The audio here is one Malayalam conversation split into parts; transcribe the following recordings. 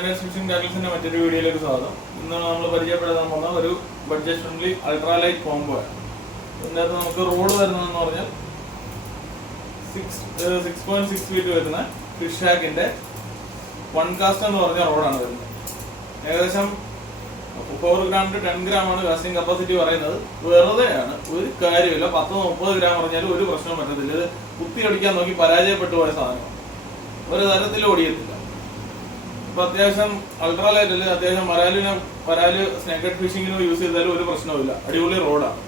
ലേണേഴ്സ് ഫിഷിംഗ് ടാക്കിൾസിന്റെ മറ്റൊരു വീഡിയോയിലേക്ക് സ്വാഗതം. ഇന്ന് നമ്മൾ പരിചയപ്പെടുത്താൻ പോകുന്ന ഒരു ബഡ്ജറ്റ് ഫ്രണ്ട്ലി അൾട്രാലൈറ്റ് കോംബോ ആണ്. ഇതിൻ്റെ അകത്ത് നമുക്ക് റോഡ് വരുന്നതെന്ന് പറഞ്ഞാൽ 6.6 ഫീറ്റ് വരുന്ന ഫിഷ് ഹാക്കിന്റെ 1 കാസ്റ്റ് എന്ന് പറഞ്ഞ റോഡാണ് വരുന്നത്. ഏകദേശം 4 gram to 10 gram ആണ് കാസ്റ്റിംഗ് കപ്പാസിറ്റി പറയുന്നത്. വെറുതെയാണ്, ഒരു കാര്യമില്ല. 10-30 gram പറഞ്ഞാലും ഒരു പ്രശ്നവും പറ്റത്തില്ല. ഇത് കുത്തി അടിക്കാൻ നോക്കി പരാജയപ്പെട്ടു പോയ സാധനമാണ്, ഒരു തരത്തിൽ ഓടിയത്തില്ല. ഇപ്പൊ അത്യാവശ്യം അൾട്രാലൈറ്റ് അല്ലേ, അത്യാവശ്യം വരാല് സ്നേക്കഡ് ഫിഷിങ്ങിന് യൂസ് ചെയ്താലും ഒരു പ്രശ്നവുമില്ല. അടിപൊളി റോഡാണ്.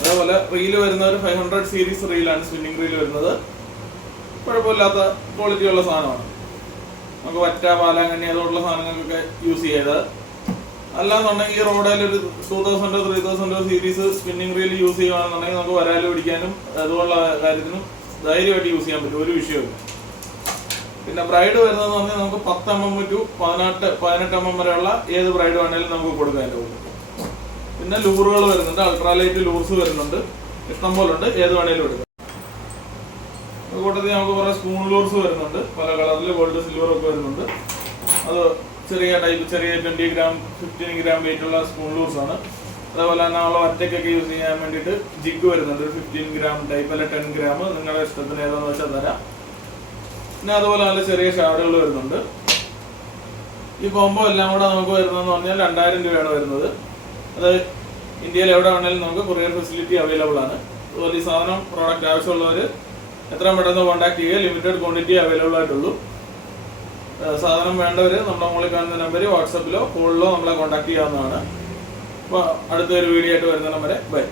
അതേപോലെ റീല് വരുന്ന ഒരു 500 സീരീസ് റീലാണ്, സ്പിന്നിങ് റീല് വരുന്നത്. കുഴപ്പമില്ലാത്ത ക്വാളിറ്റിയുള്ള സാധനമാണ്. നമുക്ക് വറ്റ, പാലാങ്കണ്ണി അതുപോലുള്ള സാധനങ്ങൾക്കൊക്കെ യൂസ് ചെയ്തത്. അല്ലാന്നുണ്ടെങ്കിൽ ഈ റോഡിൽ ഒരു 2000 3000 സീരീസ് സ്പിന്നിങ് റീൽ യൂസ് ചെയ്യുകയാണെന്നുണ്ടെങ്കിൽ നമുക്ക് വരാല് പിടിക്കാനും അതുപോലുള്ള കാര്യത്തിനും ധൈര്യമായിട്ട് യൂസ് ചെയ്യാൻ പറ്റും, ഒരു വിഷയമില്ല. പിന്നെ ബ്രൈഡ് വരുന്നതെന്ന് പറഞ്ഞാൽ നമുക്ക് 10 mm to 18 mm വരെയുള്ള ഏത് ബ്രൈഡ് വേണമെങ്കിലും നമുക്ക് കൊടുക്കാൻ പറ്റും. പിന്നെ ലൂറുകൾ വരുന്നുണ്ട്, അൾട്രാലൈറ്റ് ലൂർസ് വരുന്നുണ്ട്, ഇഷ്ടം പോലെ ഉണ്ട്, ഏത് വേണമെങ്കിലും എടുക്കാം. കൂട്ടത്തിൽ നമുക്ക് കുറേ സ്പൂൺ ലൂർസ് വരുന്നുണ്ട്, പല കളറിൽ ഗോൾഡ് സിൽവർ ഒക്കെ വരുന്നുണ്ട്. അത് ചെറിയ 20 gram 15 gram വെയിറ്റ് ഉള്ള സ്പൂൺ ലൂർസ് ആണ്. അതേപോലെ തന്നെ നമ്മൾ ഒറ്റയ്ക്കൊക്കെ യൂസ് ചെയ്യാൻ വേണ്ടിയിട്ട് ജിഗ് വരുന്നുണ്ട്, ഒരു 15 gram ടൈപ്പ് അല്ലെ 10 gram, നിങ്ങളുടെ ഇഷ്ടത്തിന് ഏതാണെന്ന് വെച്ചാൽ തരാം. പിന്നെ അതുപോലെ നല്ല ചെറിയ ഷാഡുകൾ വരുന്നുണ്ട്. ഈ കോംബോ എല്ലാം കൂടെ നമുക്ക് വരുന്നതെന്ന് പറഞ്ഞാൽ 2000 രൂപയാണ് വരുന്നത്. അത് ഇന്ത്യയിൽ എവിടെ വേണമെങ്കിലും നമുക്ക് കൊറിയർ ഫെസിലിറ്റി അവൈലബിൾ ആണ്. അതുപോലെ ഈ സാധനം പ്രോഡക്റ്റ് ആവശ്യമുള്ളവർ എത്രയും പെട്ടെന്ന് കോൺടാക്ട് ചെയ്യുക. ലിമിറ്റഡ് ക്വാണ്ടിറ്റി അവൈലബിൾ ആയിട്ടുള്ളൂ. സാധനം വേണ്ടവർ നമ്മുടെ മുകളിൽ കാണുന്ന നമ്പർ വാട്സപ്പിലോ കോളിലോ നമ്മളെ കോൺടാക്ട് ചെയ്യാവുന്നതാണ്. അപ്പോൾ അടുത്തൊരു വീഡിയോ ആയിട്ട് വരുന്ന വരെ ബൈ.